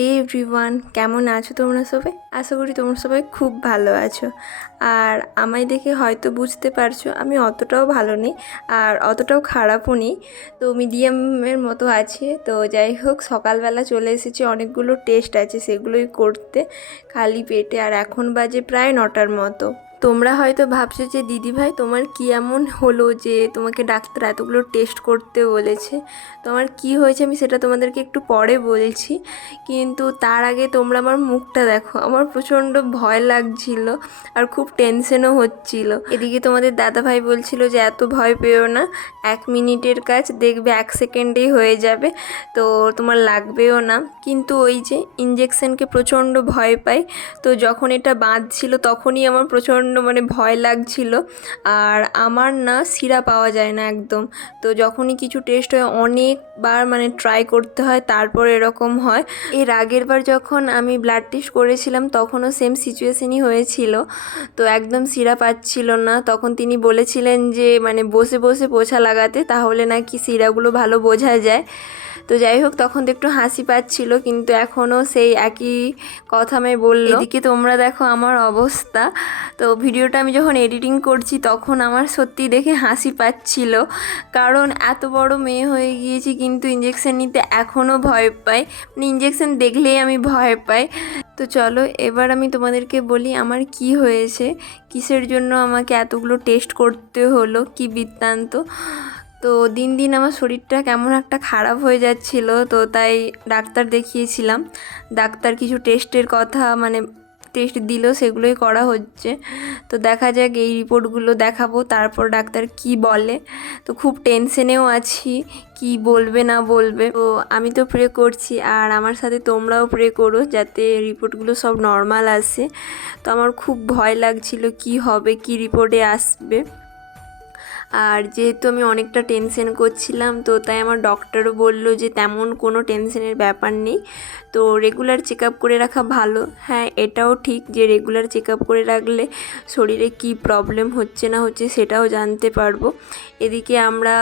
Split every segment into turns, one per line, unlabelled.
হে everyone কেমন আছো তোমরা সবাই? আশা করি তোমরা সবাই খুব ভালো আছো। আর আমায় দেখে হয়তো বুঝতে পারছ, আমি অতটাও ভালো নেই আর অতটাও খারাপও নেই। তো মিডিয়ামের মতো আছে। তো যাই হোক, সকালবেলা চলে এসেছি, অনেকগুলো টেস্ট আছে, সেগুলোই করতে। খালি পেটে, আর এখন বাজে প্রায় নটার মতো। তোমরা হয়তো ভাবছ যে, দিদিভাই, তোমার কি এমন হলো যে, তোমাকে ডাক্তার এতগুলো টেস্ট করতে বলেছে? তোমার কি হয়েছে? আমি সেটা তোমাদেরকে একটু পরে বলছি। কিন্তু তার আগে তোমরা আমার মুখটা দেখো। আমার প্রচণ্ড ভয় লাগছিল আর খুব টেনশনও হচ্ছিল। এদিকে তোমাদের দাদাভাই বলছিল যে, এত ভয় পেও না, এক মিনিটের কাজ, দেখবে এক সেকেন্ডেই হয়ে যাবে, তো তোমার লাগবেও না। কিন্তু ওই যে ইঞ্জেকশনকে প্রচণ্ড ভয় পাই তো যখন এটা বাঁধছিল, তখনই আমার প্রচণ্ড মানে ভয় লাগছিল। আর আমার না শিরা পাওয়া যায় না একদম। তো যখনই কিছু টেস্ট হয়, অনেকবার মানে ট্রাই করতে হয়, তারপর এরকম হয়। এর আগের বার যখন আমি ব্লাড টেস্ট করেছিলাম, তখনও সেম সিচুয়েশনই হয়েছিল। তো একদম শিরা পাচ্ছিল না। তখন তিনি বলেছিলেন যে মানে বসে বসে পোছা লাগাতে, তাহলে নাকি শিরাগুলো ভালো বোঝা যায়। তো যাই হোক, তখন তো একটু হাসি পাচ্ছিল, কিন্তু এখনও সেই একই কথা আমি বলল। এদিকে তোমরা দেখো আমার অবস্থা। তো ভিডিওটা আমি যখন এডিটিং করছি, তখন আমার সত্যি দেখে হাসি পাচ্ছিল। কারণ এত বড় মেয়ে হয়ে গিয়েছি, কিন্তু ইঞ্জেকশন নিতে এখনও ভয় পাই। মানে ইঞ্জেকশন দেখলেই আমি ভয় পাই। তো চলো, এবার আমি তোমাদেরকে বলি আমার কি হয়েছে। কিসের জন্য আমাকে এতগুলো টেস্ট করতে হলো, কি বৃত্তান্ত? তো দিন দিন আমার শরীরটা কেমন একটা খারাপ হয়ে যাচ্ছিল, তো তাই ডাক্তার দেখিয়েছিলাম। ডাক্তার কিছু টেস্টের কথা মানে টেস্ট দিল, সেগুলোই করা হচ্ছে। তো দেখা যাক এই রিপোর্টগুলো দেখাবো, তারপর ডাক্তার কি বলে। তো খুব টেনশনেও আছি, কি বলবে, না বলবে। তো আমি তো প্রে করছি, আর আমার সাথে তোমরাও প্রে করো, যাতে রিপোর্টগুলো সব নর্মাল আসে। তো আমার খুব ভয় লাগছিল, কি হবে, কি রিপোর্টে আসবে। আর যেহেতু আমি অনেকটা টেনশন করছিলাম, তো তাই আমার ডক্টরও বলল যে তেমন কোনো টেনশনের ব্যাপার নেই। তো রেগুলার চেক করে রাখা ভালো। হ্যাঁ এটাও ঠিক যে রেগুলার চেক করে রাখলে শরীরে কি প্রবলেম হচ্ছে না হচ্ছে সেটাও জানতে পারব। এদিকে আমরা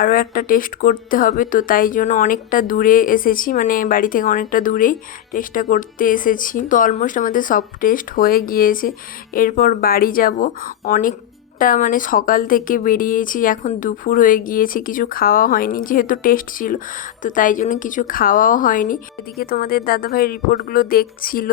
আরও একটা টেস্ট করতে হবে, তো তাই জন্য অনেকটা দূরে এসেছি মানে বাড়ি থেকে অনেকটা দূরেই টেস্টটা করতে এসেছি। তো অলমোস্ট আমাদের সব টেস্ট হয়ে গিয়েছে। এরপর বাড়ি যাব। অনেক একটা মানে সকাল থেকে বেরিয়েছি এখন দুপুর হয়ে গিয়েছে কিছু খাওয়া হয়নি যেহেতু টেস্ট ছিল তো তাই জন্য কিছু খাওয়াও হয়নি। এদিকে তোমাদের দাদাভাই রিপোর্টগুলো দেখছিল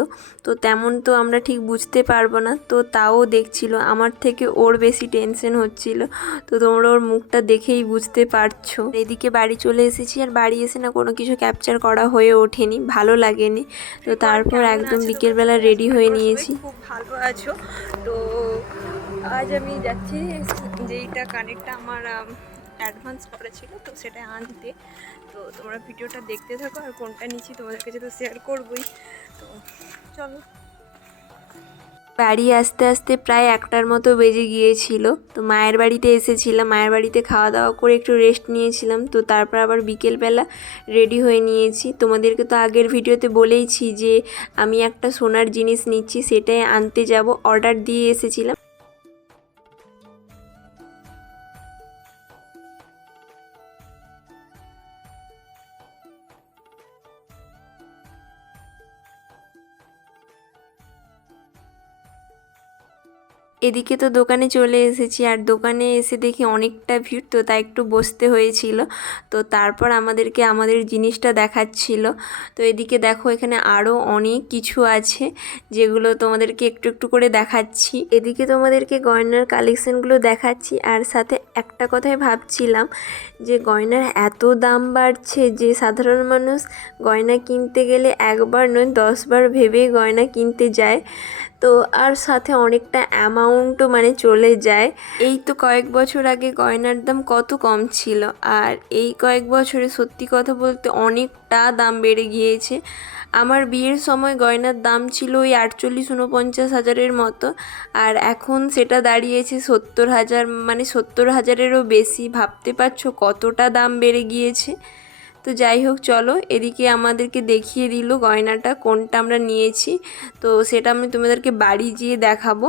তো তেমন তো আমরা ঠিক বুঝতে পারব না তো তাও দেখছিল আমার থেকে ওর বেশি টেনশন হচ্ছিল তো তোমরা ওর মুখটা দেখেই বুঝতে পারছ। এদিকে বাড়ি চলে এসেছি আর বাড়ি এসে না কোনো কিছু ক্যাপচার করা হয়ে ওঠেনি ভালো লাগেনি তো তারপর একদম বিকেলবেলা রেডি হয়ে নিয়েছি।
খুব ভালো আছো তো আজ আমি যাচ্ছি, যেইটা কানেরটা আমার অ্যাডভান্স করা ছিল, তো সেটা আনতে। তো তোমরা ভিডিওটা দেখতে থাকো আর কোনটা নিচ্ছি তোমাদের কাছে তো শেয়ার করবোই। তো চলো।
বাড়ি আসতে আসতে প্রায় একটার মতো বেজে গিয়েছিল। তো মায়ের বাড়িতে এসেছিলাম, মায়ের বাড়িতে খাওয়া দাওয়া করে একটু রেস্ট নিয়েছিলাম। তো তারপর আবার বিকেলবেলা রেডি হয়ে নিয়েছি। তোমাদেরকে তো আগের ভিডিওতে বলেইছি যে, আমি একটা সোনার জিনিস নিচ্ছি, সেটাই আনতে যাব। অর্ডার দিয়ে এসেছিলাম। এদিকে তো দোকানে চলে এসেছি আর দোকানে এসে দেখি অনেকটা ভিড়, তো তাই একটু বসতে হয়েছিল। তো তারপর আমাদেরকে আমাদের জিনিসটা দেখাচ্ছিল। তো এদিকে দেখো এখানে আরও অনেক কিছু আছে, যেগুলো তোমাদেরকে একটু একটু করে দেখাচ্ছি। এদিকে তোমাদেরকে গয়নার কালেকশানগুলো দেখাচ্ছি আর সাথে একটা কথাই ভাবছিলাম যে গয়নার এত দাম বাড়ছে যে সাধারণ মানুষ গয়না কিনতে গেলে একবার নয় দশবার ভেবেই গয়না কিনতে যায়। তো আর সাথে অনেকটা অ্যামাউন্টও মানে চলে যায়। এই তো কয়েক বছর আগে গয়নার দাম কত কম ছিল? আর এই কয়েক বছরে সত্যি কথা বলতে অনেকটা দাম বেড়ে গিয়েছে। আমার বিয়ের সময় গয়নার দাম ছিল ওই আটচল্লিশ উনপঞ্চাশ হাজারের মতো। আর এখন সেটা দাঁড়িয়েছে সত্তর হাজার মানে সত্তর হাজারেরও বেশি। ভাবতে পারছ কতটা দাম বেড়ে গিয়েছে? তো যাই হোক, চলো এদিকে আমাদেরকে দেখিয়ে দিল গয়নাটা, কোনটা আমরা নিয়েছি। তো সেটা আমি তোমাদেরকে বাড়ি গিয়ে দেখাবো।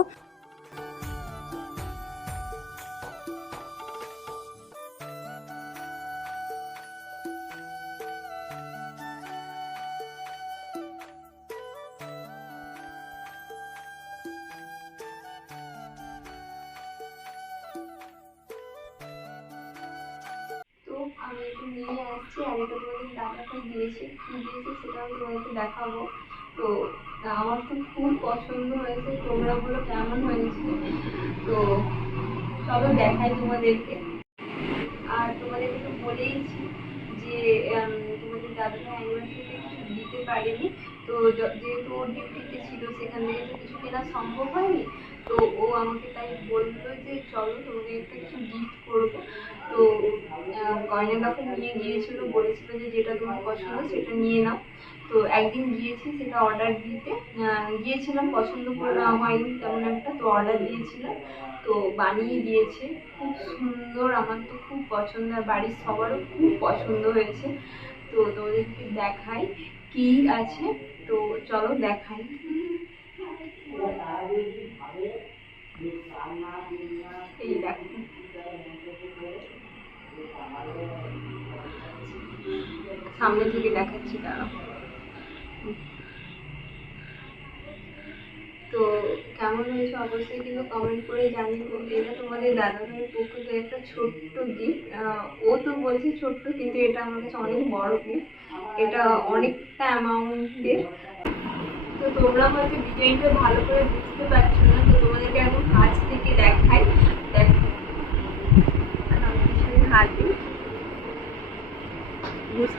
নিয়ে আসছি আর এটা তোমাদের দাদাভাই দিয়েছে কী দিয়েছে সেটা আমি তোমাদেরকে দেখাবো। তো, আমার তো খুব পছন্দ হয়েছে তোমরা বলো কেমন হয়েছে? তো, চলো দেখাই তোমাদেরকে। আর তোমাদেরকে তো বলেইছি যে তোমাদের দাদাভাই অ্যানিভার্সারিতে কিছু দিতে পারেনি। তো যেহেতু ডিউটিতে ছিল, সেখান থেকে তো কিছু কেনা সম্ভব হয়নি। তো ও আমাকে তাই বলল যে চলো তোমাকে একটা কিছু গিফট করব। তো গয়না দেখো নিয়ে গিয়েছিল, বলেছিল যে যেটা তোমার পছন্দ সেটা নিয়ে নাও। তো একদিন গিয়েছি সেটা অর্ডার দিতে। গিয়েছিলাম, পছন্দ করা হয়নি তেমন একটা, তো অর্ডার দিয়েছিলাম। তো বানিয়ে দিয়েছে। খুব সুন্দর, আমার তো খুব পছন্দ। আর বাড়ির সবারও খুব পছন্দ হয়েছে। তো তোমাদেরকে দেখাই কি আছে। তো চলো দেখাই। সামনে থেকে দেখাচ্ছি দাঁড়াও তো কেমন হয়েছে অবশ্যই কিন্তু কমেন্ট করে জানিয়ে এটা তোমাদের দাদাভাইয়ের পক্ষ থেকে একটা ছোট্ট গিফট ও তো বলছে ছোট্ট, কিন্তু এটা আমার কাছে অনেক বড় গিফট এটা অনেকটা অ্যামাউন্টের তো তোমরা হয়তো ডিজাইনটা ভালো করে বুঝতে পারছ না, তো তোমাদেরকে এখন কাছ থেকে দেখাই। দেখ বুঝতে